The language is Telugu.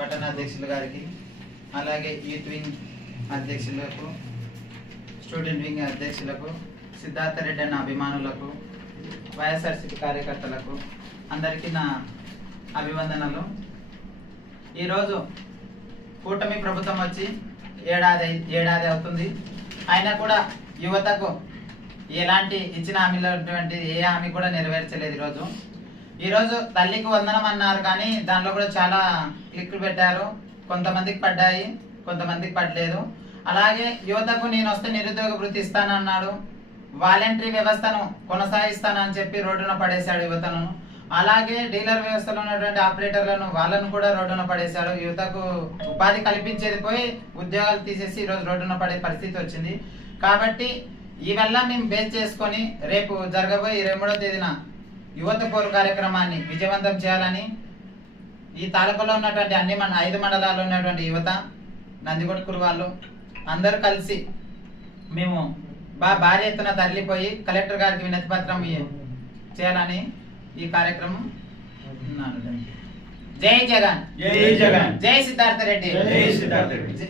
పట్టణ అధ్యక్షులు గారికి, అలాగే యూత్ వింగ్ అధ్యక్షులకు, స్టూడెంట్ వింగ్ అధ్యక్షులకు, సిద్ధార్థ రెడ్డి అన్న అభిమానులకు, వైఎస్ఆర్సీపీ కార్యకర్తలకు అందరికీ నా అభివందనలు. ఈరోజు కూటమి ప్రభుత్వం వచ్చి ఏడాది అవుతుంది. అయినా కూడా యువతకు ఎలాంటి ఇచ్చిన హామీలటువంటి ఏ హామీ కూడా నెరవేర్చలేదు. ఈరోజు తల్లికి వందనం అన్నారు, కానీ దాంట్లో కూడా చాలా క్లిక్లు పెట్టారు. కొంతమందికి పడ్డాయి, కొంతమందికి పడలేదు. అలాగే యువతకు నేను వస్తే నిరుద్యోగ వృత్తి ఇస్తానన్నాడు, వాలంటరీ వ్యవస్థను కొనసాగిస్తానని చెప్పి రోడ్డున పడేశాడు యువతను. అలాగే డీలర్ వ్యవస్థలో ఉన్నటువంటి ఆపరేటర్లను వాళ్ళను కూడా రోడ్డున పడేశాడు. యువతకు ఉపాధి కల్పించేది పోయి ఉద్యోగాలు తీసేసి ఈరోజు రోడ్డున పడే పరిస్థితి వచ్చింది. కాబట్టి ఈవల్ల మేము బేస్ చేసుకొని రేపు జరగబోయే 23వ తేదీన యువత పోరు కార్యక్రమాన్ని విజయవంతం చేయాలని ఈ తాలూకాలో ఉన్నటువంటి అన్ని 5 మండలాల్లో ఉన్నటువంటి యువత, నందికొట్కూరు వాళ్ళు అందరూ కలిసి మేము భారీ ఎత్తున తరలిపోయి కలెక్టర్ గారికి వినతి పత్రం చేయాలని ఈ కార్యక్రమం. జై జగన్, జై జగన్, జై సిద్ధార్థ రెడ్డి, జై సిద్ధార్థ రెడ్డి.